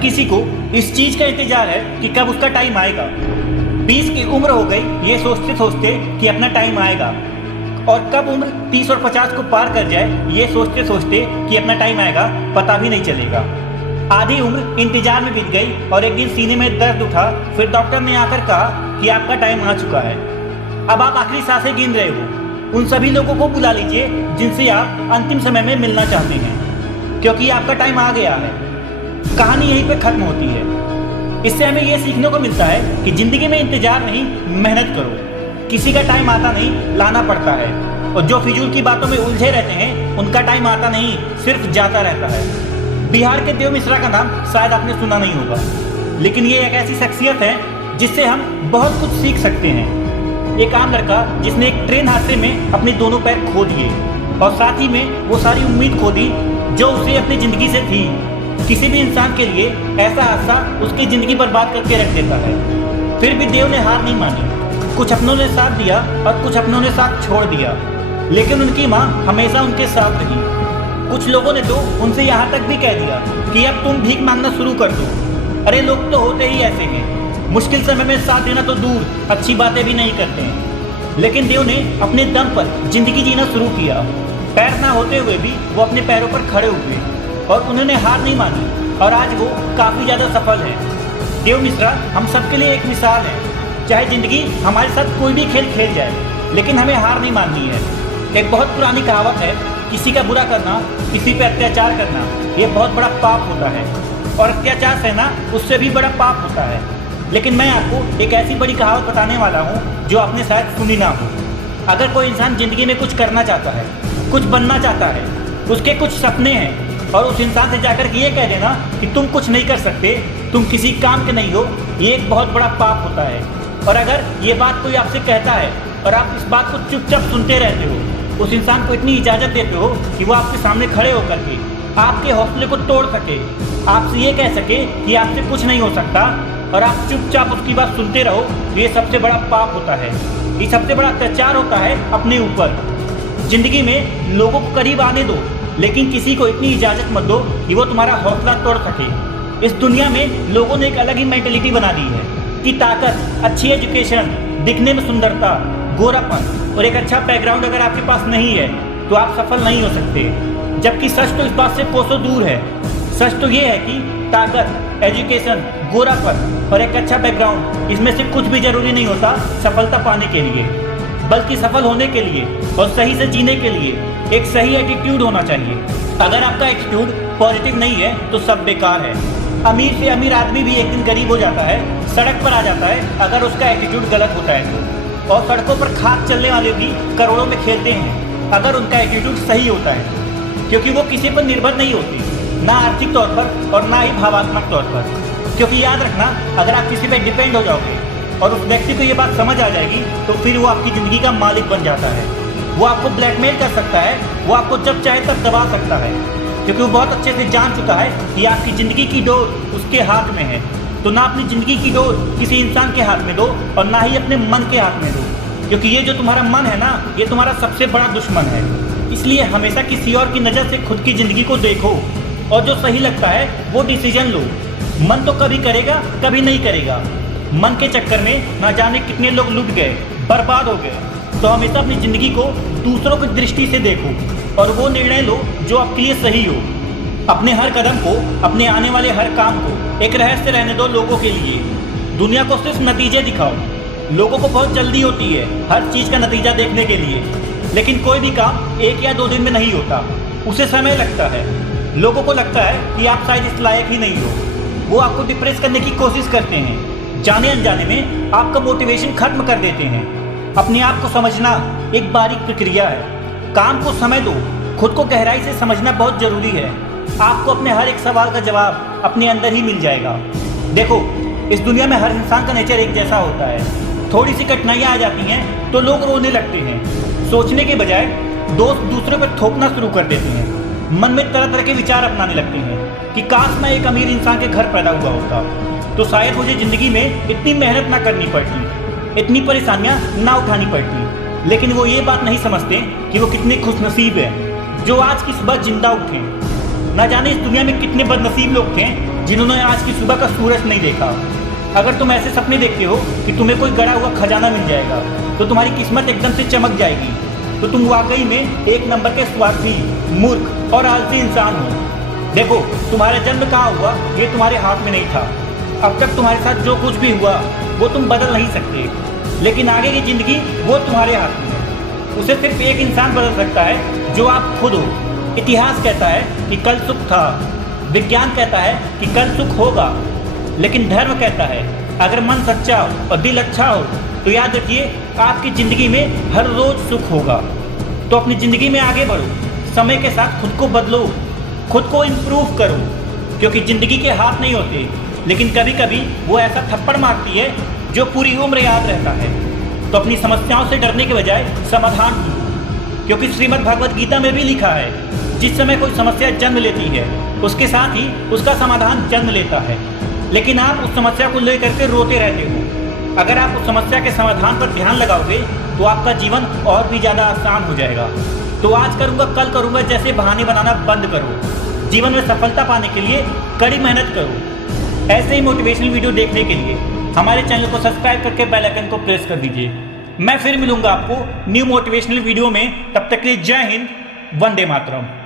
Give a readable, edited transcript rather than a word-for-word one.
किसी को इस चीज का इंतजार है कि कब उसका टाइम आएगा। 20 की उम्र हो गई ये सोचते सोचते कि अपना टाइम आएगा, और कब उम्र 30 और 50 को पार कर जाए ये सोचते सोचते कि अपना टाइम आएगा पता भी नहीं चलेगा। आधी उम्र इंतजार में बीत गई और एक दिन सीने में दर्द उठा। फिर डॉक्टर ने आकर कहा कि आपका टाइम आ चुका है। अब आप आखिरी सांसें गिन रहे हो। उन सभी लोगों को बुला लीजिए जिनसे आप अंतिम समय में मिलना चाहते हैं, क्योंकि आपका टाइम आ गया है। कहानी यहीं पे खत्म होती है। इससे हमें यह सीखने को मिलता है कि जिंदगी में इंतजार नहीं, मेहनत करो। किसी का टाइम आता नहीं, लाना पड़ता है। और जो फिजूल की बातों में उलझे रहते हैं उनका टाइम आता नहीं, सिर्फ जाता रहता है। बिहार के देव मिश्रा का नाम शायद आपने सुना नहीं होगा, लेकिन ये एक ऐसी शख्सियत है जिससे हम बहुत कुछ सीख सकते हैं। एक आम लड़का जिसने एक ट्रेन हादसे में अपने दोनों पैर खो दिए और साथ ही में वो सारी उम्मीद खो दी जो उसे अपनी ज़िंदगी से थी। किसी भी इंसान के लिए ऐसा हादसा उसकी ज़िंदगी बर्बाद करके रख देता है। फिर भी देव ने हार नहीं मानी। कुछ अपनों ने साथ दिया और कुछ अपनों ने साथ छोड़ दिया, लेकिन उनकी माँ हमेशा उनके साथ रही। कुछ लोगों ने तो उनसे यहाँ तक भी कह दिया कि अब तुम भीख मांगना शुरू कर दो। अरे लोग तो होते ही ऐसे हैं, मुश्किल समय में साथ देना तो दूर, अच्छी बातें भी नहीं करते हैं। लेकिन देव ने अपने दम पर जिंदगी जीना शुरू किया। पैर ना होते हुए भी वो अपने पैरों पर खड़े हुए और उन्होंने हार नहीं मानी, और आज वो काफ़ी ज़्यादा सफल है। देव मिश्रा हम सबके लिए एक मिसाल है। चाहे जिंदगी हमारे साथ कोई भी खेल खेल जाए, लेकिन हमें हार नहीं माननी है। एक बहुत पुरानी कहावत है, किसी का बुरा करना, किसी पे अत्याचार करना, ये बहुत बड़ा पाप होता है, और अत्याचार सहना उससे भी बड़ा पाप होता है। लेकिन मैं आपको एक ऐसी बड़ी कहावत बताने वाला हूँ जो आपने शायद सुनी ना हो। अगर कोई इंसान ज़िंदगी में कुछ करना चाहता है, कुछ बनना चाहता है, उसके कुछ सपने हैं, और उस इंसान से जाकर के ये कह देना कि तुम कुछ नहीं कर सकते, तुम किसी काम के नहीं हो, ये एक बहुत बड़ा पाप होता है। और अगर ये बात कोई आपसे कहता है और आप इस बात को चुपचाप सुनते रहते हो, उस इंसान को इतनी इजाज़त देते हो कि वो आपके सामने खड़े होकर के आपके हौसले को तोड़ सके, आपसे ये कह सके कि आपसे कुछ नहीं हो सकता, और आप चुपचाप उसकी बात सुनते रहो, तो ये सबसे बड़ा पाप होता है। ये सबसे बड़ा अत्याचार होता है अपने ऊपर। जिंदगी में लोगों को करीब आने दो, लेकिन किसी को इतनी इजाज़त मत दो कि वो तुम्हारा हौसला तोड़ सके। इस दुनिया में लोगों ने एक अलग ही मेंटेलिटी बना दी है कि ताकत, अच्छी एजुकेशन, दिखने में सुंदरता, गोरापन और एक अच्छा बैकग्राउंड अगर आपके पास नहीं है तो आप सफल नहीं हो सकते। जबकि सच तो इस बात से कोसों दूर है। सच तो ये है कि ताकत, एजुकेशन, गोरापन और एक अच्छा बैकग्राउंड, इसमें से कुछ भी जरूरी नहीं होता सफलता पाने के लिए। बल्कि सफल होने के लिए और सही से जीने के लिए एक सही एटीट्यूड होना चाहिए। अगर आपका एटीट्यूड पॉजिटिव नहीं है तो सब बेकार है। अमीर से अमीर आदमी भी एक दिन गरीब हो जाता है, सड़क पर आ जाता है, अगर उसका एटीट्यूड गलत होता है तो। और सड़कों पर खाद चलने वाले भी करोड़ों में खेलते हैं अगर उनका एटीट्यूड सही होता है, क्योंकि वो किसी पर निर्भर नहीं होती, ना आर्थिक तौर पर और ना ही भावात्मक तौर पर। क्योंकि याद रखना, अगर आप किसी पर डिपेंड हो जाओगे और उस व्यक्ति को ये बात समझ आ जाएगी तो फिर वो आपकी ज़िंदगी का मालिक बन जाता है। वो आपको ब्लैकमेल कर सकता है, वो आपको जब चाहे तब दबा सकता है, क्योंकि वो बहुत अच्छे से जान चुका है कि आपकी ज़िंदगी की डोर उसके हाथ में है। तो ना अपनी ज़िंदगी की डोर किसी इंसान के हाथ में दो और ना ही अपने मन के हाथ में दो, क्योंकि ये जो तुम्हारा मन है ना, ये तुम्हारा सबसे बड़ा दुश्मन है। इसलिए हमेशा किसी और की नज़र से खुद की ज़िंदगी को देखो और जो सही लगता है वो डिसीजन लो। मन तो कभी करेगा, कभी नहीं करेगा। मन के चक्कर में ना जाने कितने लोग लुट गए, बर्बाद हो गए। तो हमेशा अपनी ज़िंदगी को दूसरों की दृष्टि से देखो और वो निर्णय लो जो आपके लिए सही हो। अपने हर कदम को, अपने आने वाले हर काम को एक रहस्य रहने दो लोगों के लिए। दुनिया को सिर्फ नतीजे दिखाओ। लोगों को बहुत जल्दी होती है हर चीज़ का नतीजा देखने के लिए, लेकिन कोई भी काम 1 या 2 दिन में नहीं होता, उसे समय लगता है। लोगों को लगता है कि आप शायद इस लायक ही नहीं हो, वो आपको डिप्रेस करने की कोशिश करते हैं, जाने अनजाने में आपका मोटिवेशन खत्म कर देते हैं। अपने आप को समझना एक बारीक प्रक्रिया है। काम को समय दो, खुद को गहराई से समझना बहुत ज़रूरी है। आपको अपने हर एक सवाल का जवाब अपने अंदर ही मिल जाएगा। देखो, इस दुनिया में हर इंसान का नेचर एक जैसा होता है। थोड़ी सी कठिनाइयाँ आ जाती हैं तो लोग रोने लगते हैं। सोचने के बजाय दोस्त दूसरों पर थोपना शुरू कर देते हैं। मन में तरह तरह के विचार अपनाने लगते हैं कि काश मैं एक अमीर इंसान के घर पैदा हुआ होता तो शायद मुझे ज़िंदगी में इतनी मेहनत ना करनी पड़ती, इतनी परेशानियाँ ना उठानी पड़ती। लेकिन वो ये बात नहीं समझते कि वो कितने खुशनसीब हैं जो आज की सुबह जिंदा उठे। ना जाने इस दुनिया में कितने बदनसीब लोग थे जिन्होंने आज की सुबह का सूरज नहीं देखा। अगर तुम ऐसे सपने देखते हो कि तुम्हें कोई गड़ा हुआ खजाना मिल जाएगा तो तुम्हारी किस्मत एकदम से चमक जाएगी, तो तुम वाकई में एक नंबर के स्वार्थी, मूर्ख और आलसी इंसान हो। देखो, तुम्हारा जन्म कहाँ हुआ ये तुम्हारे हाथ में नहीं था। अब तक तुम्हारे साथ जो कुछ भी हुआ वो तुम बदल नहीं सकते, लेकिन आगे की जिंदगी वो तुम्हारे हाथ में है। उसे सिर्फ एक इंसान बदल सकता है, जो आप खुद हो। इतिहास कहता है कि कल सुख था, विज्ञान कहता है कि कल सुख होगा, लेकिन धर्म कहता है अगर मन सच्चा और दिल अच्छा हो तो याद रखिए आपकी ज़िंदगी में हर रोज़ सुख होगा। तो अपनी ज़िंदगी में आगे बढ़ो, समय के साथ खुद को बदलो, खुद को इम्प्रूव करो, क्योंकि ज़िंदगी के हाथ नहीं होते, लेकिन कभी कभी वो ऐसा थप्पड़ मारती है जो पूरी उम्र याद रहता है। तो अपनी समस्याओं से डरने के बजाय समाधान ढूंढो, क्योंकि श्रीमद् भगवद गीता में भी लिखा है जिस समय कोई समस्या जन्म लेती है उसके साथ ही उसका समाधान जन्म लेता है, लेकिन आप उस समस्या को लेकर के रोते रहते हो। अगर आप उस समस्या के समाधान पर ध्यान लगाओगे तो आपका जीवन और भी ज़्यादा आसान हो जाएगा। तो आज करूँगा कल करूँगा जैसे बहाने बनाना बंद करो। जीवन में सफलता पाने के लिए कड़ी मेहनत करो। ऐसे ही मोटिवेशनल वीडियो देखने के लिए हमारे चैनल को सब्सक्राइब करके बेल आइकन को प्रेस कर दीजिए। मैं फिर मिलूंगा आपको न्यू मोटिवेशनल वीडियो में, तब तक के लिए जय हिंद, वंदे मातरम।